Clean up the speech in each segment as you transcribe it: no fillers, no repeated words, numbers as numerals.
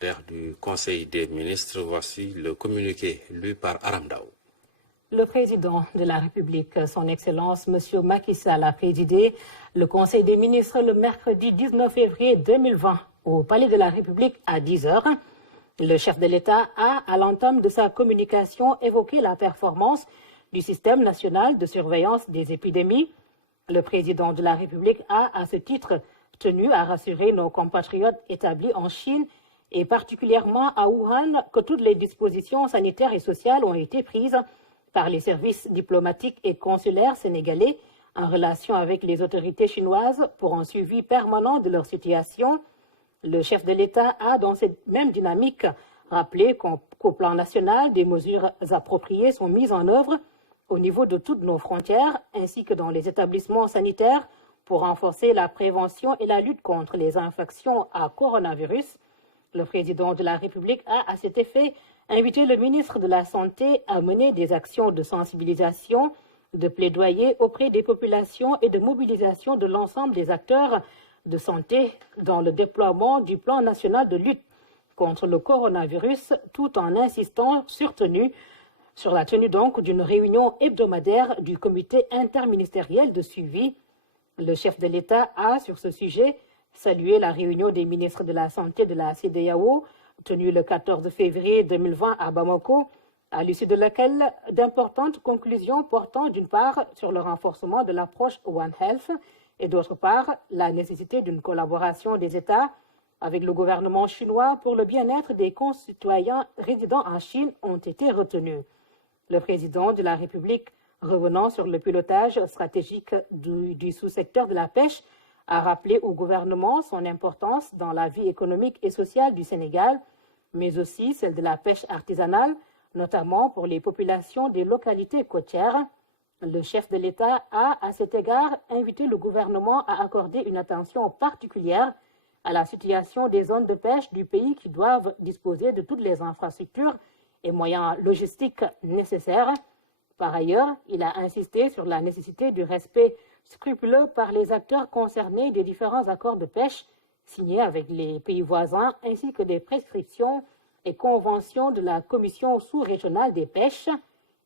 Du Conseil des ministres, voici le communiqué lu par Aram Daou. Le président de la République, son Excellence, M. Macky Sall, a présidé le Conseil des ministres le mercredi 19 février 2020 au Palais de la République à 10 h. Le chef de l'État a, à l'entame de sa communication, évoqué la performance du système national de surveillance des épidémies. Le président de la République a, à ce titre, tenu à rassurer nos compatriotes établis en Chine et particulièrement à Wuhan que toutes les dispositions sanitaires et sociales ont été prises par les services diplomatiques et consulaires sénégalais en relation avec les autorités chinoises pour un suivi permanent de leur situation. Le chef de l'État a, dans cette même dynamique, rappelé qu'au plan national, des mesures appropriées sont mises en œuvre au niveau de toutes nos frontières ainsi que dans les établissements sanitaires pour renforcer la prévention et la lutte contre les infections à coronavirus. Le président de la République a, à cet effet, invité le ministre de la Santé à mener des actions de sensibilisation, de plaidoyer auprès des populations et de mobilisation de l'ensemble des acteurs de santé dans le déploiement du plan national de lutte contre le coronavirus, tout en insistant sur la tenue donc d'une réunion hebdomadaire du comité interministériel de suivi. Le chef de l'État a, sur ce sujet, salué la réunion des ministres de la Santé de la CEDEAO, tenue le 14 février 2020 à Bamako, à l'issue de laquelle d'importantes conclusions portant d'une part sur le renforcement de l'approche One Health et d'autre part la nécessité d'une collaboration des États avec le gouvernement chinois pour le bien-être des concitoyens résidant en Chine ont été retenues. Le président de la République, revenant sur le pilotage stratégique du sous-secteur de la pêche, a rappelé au gouvernement son importance dans la vie économique et sociale du Sénégal, mais aussi celle de la pêche artisanale, notamment pour les populations des localités côtières. Le chef de l'État a, à cet égard, invité le gouvernement à accorder une attention particulière à la situation des zones de pêche du pays qui doivent disposer de toutes les infrastructures et moyens logistiques nécessaires. Par ailleurs, il a insisté sur la nécessité du respect scrupuleux par les acteurs concernés des différents accords de pêche signés avec les pays voisins, ainsi que des prescriptions et conventions de la Commission sous-régionale des pêches.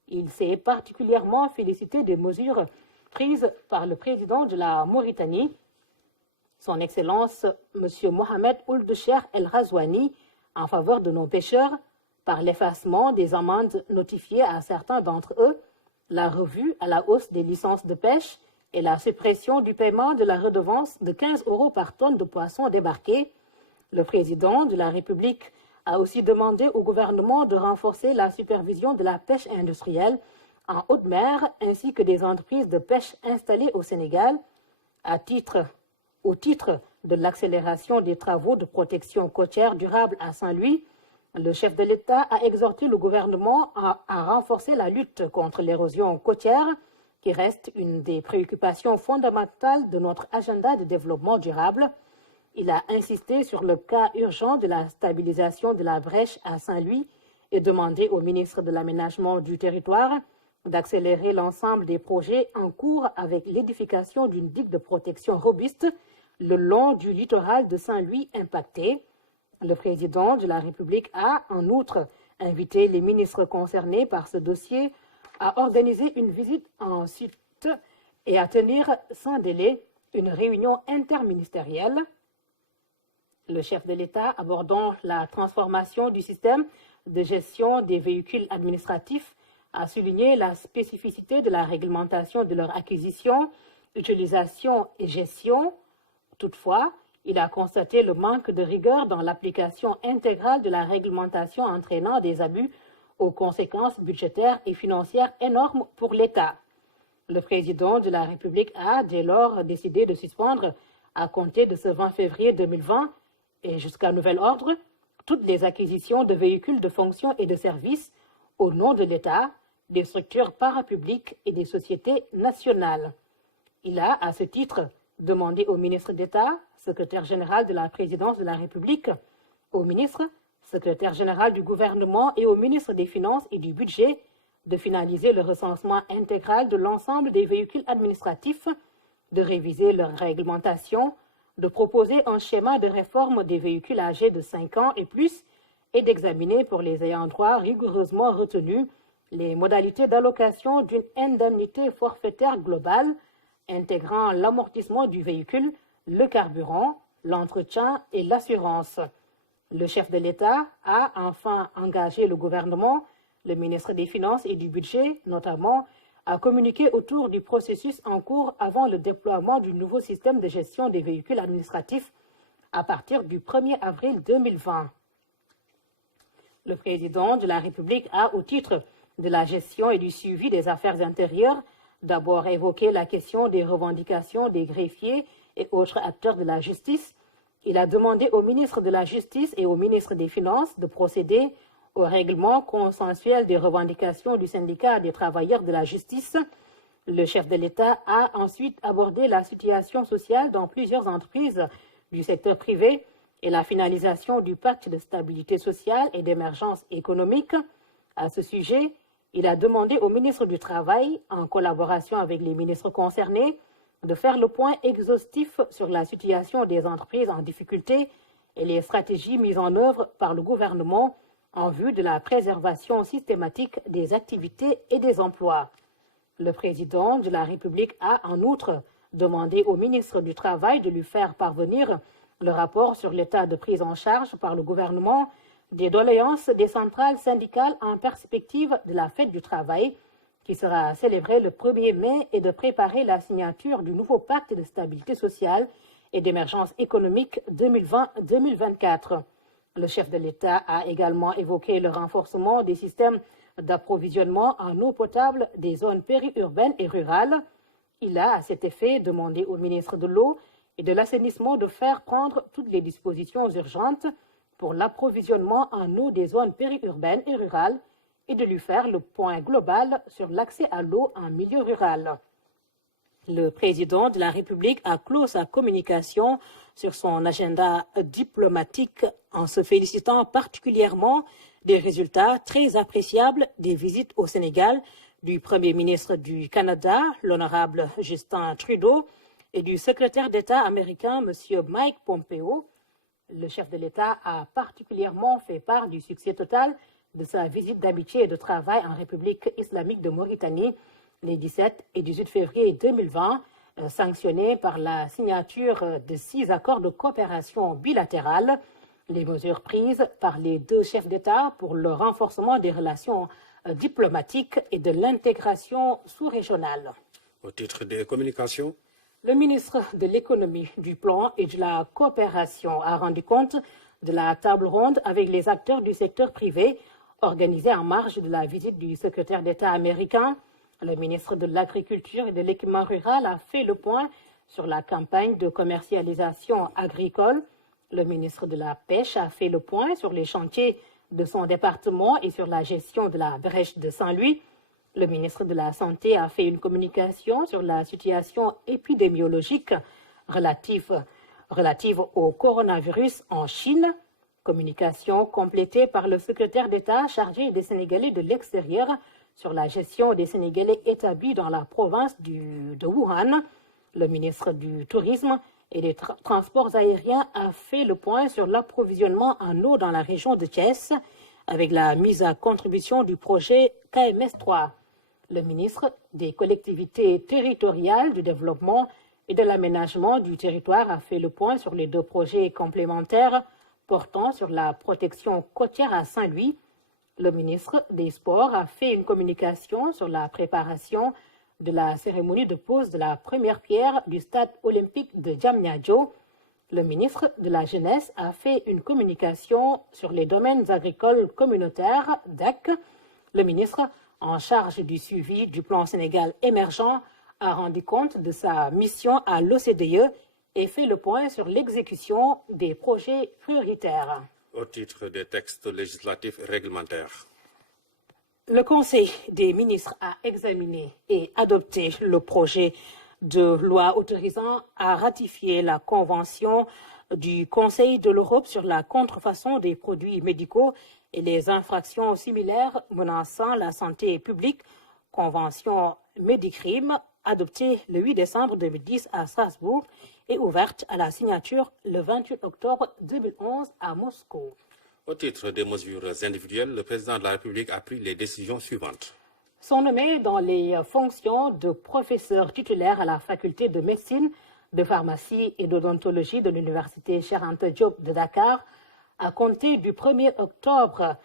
Il s'est particulièrement félicité des mesures prises par le président de la Mauritanie, son Excellence M. Mohamed Ould Cheikh El Ghazouani, en faveur de nos pêcheurs, par l'effacement des amendes notifiées à certains d'entre eux, la revue à la hausse des licences de pêche et la suppression du paiement de la redevance de 15 € par tonne de poissons débarqués. Le président de la République a aussi demandé au gouvernement de renforcer la supervision de la pêche industrielle en haute mer ainsi que des entreprises de pêche installées au Sénégal au titre de l'accélération des travaux de protection côtière durable à Saint-Louis. Le chef de l'État a exhorté le gouvernement à renforcer la lutte contre l'érosion côtière, qui reste une des préoccupations fondamentales de notre agenda de développement durable. Il a insisté sur le cas urgent de la stabilisation de la brèche à Saint-Louis et demandé au ministre de l'Aménagement du territoire d'accélérer l'ensemble des projets en cours avec l'édification d'une digue de protection robuste le long du littoral de Saint-Louis impacté. Le président de la République a, en outre, invité les ministres concernés par ce dossier à organiser une visite en site et à tenir sans délai une réunion interministérielle. Le chef de l'État, abordant la transformation du système de gestion des véhicules administratifs, a souligné la spécificité de la réglementation de leur acquisition, utilisation et gestion. Toutefois, il a constaté le manque de rigueur dans l'application intégrale de la réglementation entraînant des abus aux conséquences budgétaires et financières énormes pour l'État. Le président de la République a dès lors décidé de suspendre, à compter de ce 20 février 2020 et jusqu'à nouvel ordre, toutes les acquisitions de véhicules de fonction et de services au nom de l'État, des structures parapubliques et des sociétés nationales. Il a, à ce titre, demandé au ministre d'État, secrétaire général de la Présidence de la République, au ministre, secrétaire général du gouvernement et au ministre des Finances et du Budget de finaliser le recensement intégral de l'ensemble des véhicules administratifs, de réviser leur réglementation de proposer un schéma de réforme des véhicules âgés de 5 ans et plus et d'examiner pour les ayants droit rigoureusement retenus les modalités d'allocation d'une indemnité forfaitaire globale intégrant l'amortissement du véhicule, le carburant, l'entretien et l'assurance. Le chef de l'État a enfin engagé le gouvernement, le ministre des Finances et du Budget notamment, à communiquer autour du processus en cours avant le déploiement du nouveau système de gestion des véhicules administratifs à partir du 1er avril 2020. Le président de la République a, au titre de la gestion et du suivi des affaires intérieures, d'abord évoqué la question des revendications des greffiers et autres acteurs de la justice. Il a demandé au ministre de la Justice et au ministre des Finances de procéder au règlement consensuel des revendications du syndicat des travailleurs de la justice. Le chef de l'État a ensuite abordé la situation sociale dans plusieurs entreprises du secteur privé et la finalisation du pacte de stabilité sociale et d'émergence économique. À ce sujet, il a demandé au ministre du Travail, en collaboration avec les ministres concernés, de faire le point exhaustif sur la situation des entreprises en difficulté et les stratégies mises en œuvre par le gouvernement en vue de la préservation systématique des activités et des emplois. Le président de la République a en outre demandé au ministre du Travail de lui faire parvenir le rapport sur l'état de prise en charge par le gouvernement des doléances des centrales syndicales en perspective de la fête du travail qui sera célébrée le 1er mai et de préparer la signature du nouveau pacte de stabilité sociale et d'émergence économique 2020-2024. Le chef de l'État a également évoqué le renforcement des systèmes d'approvisionnement en eau potable des zones périurbaines et rurales. Il a, à cet effet, demandé au ministre de l'Eau et de l'Assainissement de faire prendre toutes les dispositions urgentes pour l'approvisionnement en eau des zones périurbaines et rurales et de lui faire le point global sur l'accès à l'eau en milieu rural. Le président de la République a clos sa communication sur son agenda diplomatique en se félicitant particulièrement des résultats très appréciables des visites au Sénégal du Premier ministre du Canada, l'honorable Justin Trudeau, et du secrétaire d'État américain, M. Mike Pompeo. Le chef de l'État a particulièrement fait part du succès total de sa visite d'amitié et de travail en République islamique de Mauritanie les 17 et 18 février 2020, sanctionnée par la signature de 6 accords de coopération bilatérale, les mesures prises par les deux chefs d'État pour le renforcement des relations diplomatiques et de l'intégration sous-régionale. Au titre des communications, le ministre de l'Économie, du Plan et de la Coopération a rendu compte de la table ronde avec les acteurs du secteur privé organisée en marge de la visite du secrétaire d'État américain. Le ministre de l'Agriculture et de l'Équipement rural a fait le point sur la campagne de commercialisation agricole. Le ministre de la Pêche a fait le point sur les chantiers de son département et sur la gestion de la brèche de Saint-Louis. Le ministre de la Santé a fait une communication sur la situation épidémiologique relative au coronavirus en Chine. Communication complétée par le secrétaire d'État chargé des Sénégalais de l'extérieur sur la gestion des Sénégalais établis dans la province de Wuhan. Le ministre du Tourisme et des Transports aériens a fait le point sur l'approvisionnement en eau dans la région de Thiès avec la mise à contribution du projet KMS3. Le ministre des Collectivités territoriales, du développement et de l'aménagement du territoire a fait le point sur les deux projets complémentaires portant sur la protection côtière à Saint-Louis. Le ministre des Sports a fait une communication sur la préparation de la cérémonie de pose de la première pierre du stade olympique de Diamniadio. Le ministre de la Jeunesse a fait une communication sur les domaines agricoles communautaires, DAC. Le ministre en charge du suivi du plan Sénégal émergent a rendu compte de sa mission à l'OCDE et fait le point sur l'exécution des projets prioritaires. Au titre des textes législatifs et réglementaires, le Conseil des ministres a examiné et adopté le projet de loi autorisant à ratifier la Convention du Conseil de l'Europe sur la contrefaçon des produits médicaux et les infractions similaires menaçant la santé publique, Convention Medicrime, adoptée le 8 décembre 2010 à Strasbourg et ouverte à la signature le 28 octobre 2011 à Moscou. Au titre des mesures individuelles, le président de la République a pris les décisions suivantes. Sont nommés dans les fonctions de professeur titulaire à la faculté de médecine, de pharmacie et d'odontologie de l'université Cheikh Anta Diop de Dakar à compter du 1er octobre.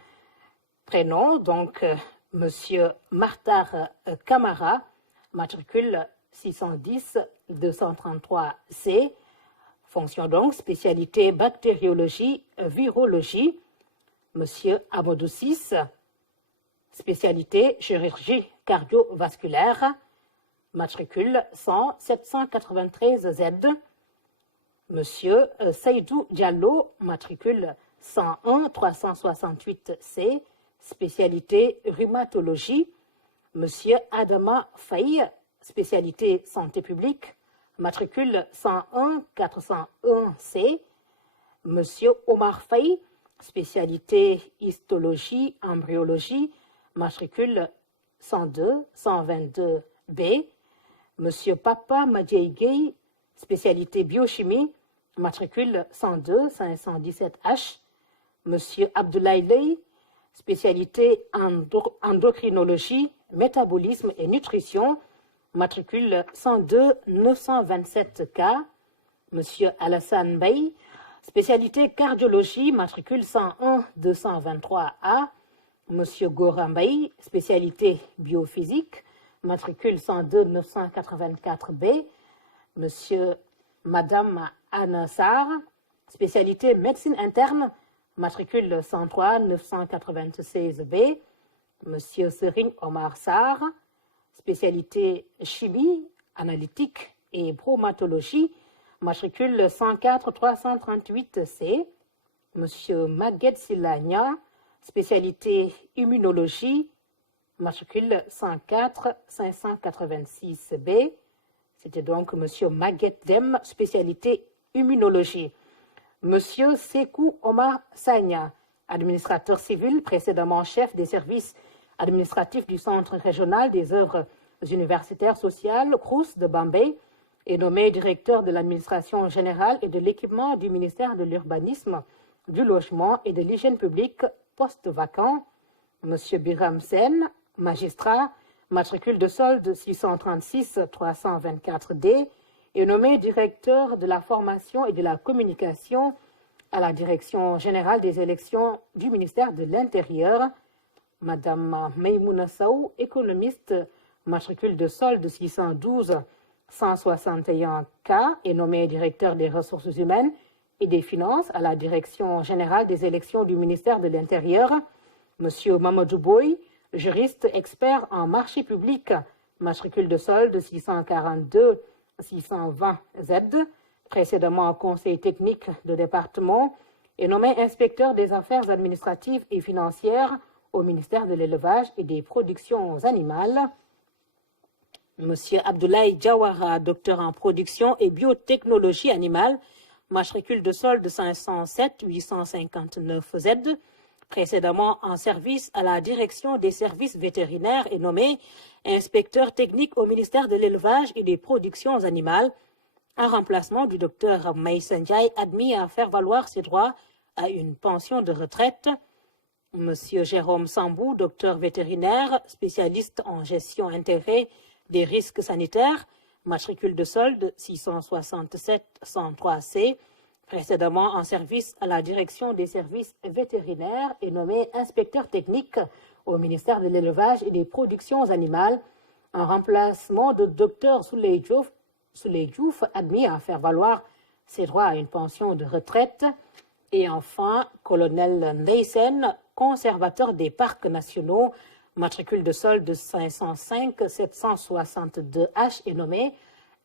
Prénom, donc, Monsieur Martar Camara, matricule 610-233C. Fonction donc, spécialité bactériologie, virologie. Monsieur Amadou Sis, spécialité chirurgie cardiovasculaire, matricule 100-793Z. Monsieur Seydou Diallo, matricule 101-368C, spécialité rhumatologie. Monsieur Adama Faye, spécialité santé publique, matricule 101-401C. Monsieur Omar Faye, spécialité histologie, embryologie, matricule 102-122B. Monsieur Papa Madjeigué, spécialité biochimie, matricule 102-517H. Monsieur Abdoulaye Ley, spécialité endocrinologie, métabolisme et nutrition, matricule 102-927K. Monsieur Alassane Bey, spécialité cardiologie, matricule 101-223A. Monsieur Goram Bey, spécialité biophysique, matricule 102-984B. Monsieur, Madame Anna Sarr, spécialité médecine interne, matricule 103-996B. Monsieur Serigne Omar Sarr, spécialité chimie, analytique et bromatologie, matricule 104-338C. Monsieur Maguette Silagna, spécialité immunologie, matricule 104-586B. C'était donc Monsieur Maguette Dem, spécialité immunologie. Monsieur Sekou Omar Sagna, administrateur civil, précédemment chef des services administratifs du Centre régional des œuvres universitaires sociales, CROUS de Bambey, est nommé directeur de l'administration générale et de l'équipement du ministère de l'Urbanisme, du Logement et de l'Hygiène publique, poste vacant. Monsieur Biram Sen, magistrat, matricule de solde 636-324D, est nommé directeur de la formation et de la communication à la direction générale des élections du ministère de l'Intérieur. Madame Maïmouna Sow, économiste, matricule de solde 612-161K, est nommé directeur des ressources humaines et des finances à la direction générale des élections du ministère de l'Intérieur. Monsieur Mamadou Boy, juriste expert en marché public, matricule de solde 642-620Z, précédemment conseiller technique de département, est nommé inspecteur des affaires administratives et financières au ministère de l'Élevage et des Productions animales. Monsieur Abdoulaye Diawara, docteur en production et biotechnologie animale, matricule de solde 507-859Z, précédemment en service à la direction des services vétérinaires et nommé inspecteur technique au ministère de l'Élevage et des Productions animales, en remplacement du docteur Maïssa Ndiaye, admis à faire valoir ses droits à une pension de retraite. Monsieur Jérôme Sambou, docteur vétérinaire, spécialiste en gestion intégrée des risques sanitaires, matricule de solde 667-103C, précédemment en service à la direction des services vétérinaires et nommé inspecteur technique au ministère de l'Élevage et des Productions animales, en remplacement de Dr Souley Diouf, admis à faire valoir ses droits à une pension de retraite. Et enfin, colonel Neysen, conservateur des parcs nationaux, matricule de solde 505-762H, est nommé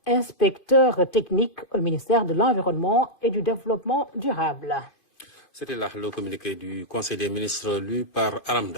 inspecteur technique au ministère de l'Environnement et du Développement durable. C'était là le communiqué du Conseil des ministres lu par Aram